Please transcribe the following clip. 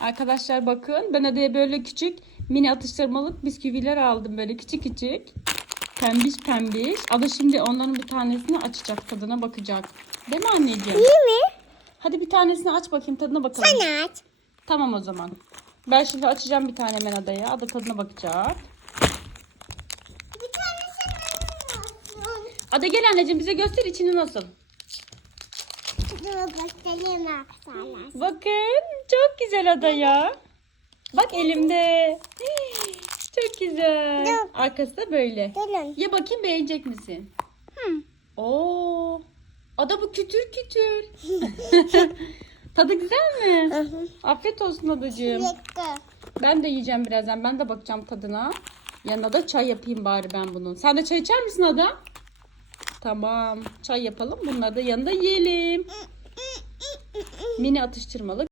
Arkadaşlar bakın ben adaya böyle küçük mini atıştırmalık bisküviler aldım böyle küçük küçük. Pembiş pembiş. Ada şimdi onların bir tanesini açacak tadına bakacak. Değil mi anneciğim? İyi mi? Hadi bir tanesini aç bakayım tadına bakalım. Sen aç. Tamam o zaman. Ben şimdi açacağım bir tane hemen adaya. Ada tadına bakacak. Bir tanesi benim olsun. Ada gel anneciğim bize göster içini nasıl. Dur göstereyim arkadaşlar. Bakın çok güzel ada ya. Bak elimde. Çok güzel. Dur. Arkası da böyle. Gelin. Ye bakayım beğenecek misin? Hı. Oo. Ada bu kütür kütür. Tadı güzel mi? Hı hı. Afiyet olsun adacığım. Ben de yiyeceğim birazdan. Ben de bakacağım tadına. Yanına da çay yapayım bari ben bunun. Sen de çay içer misin Ada? Tamam. Çay yapalım. Bunları da yanında yiyelim. Mini atıştırmalık.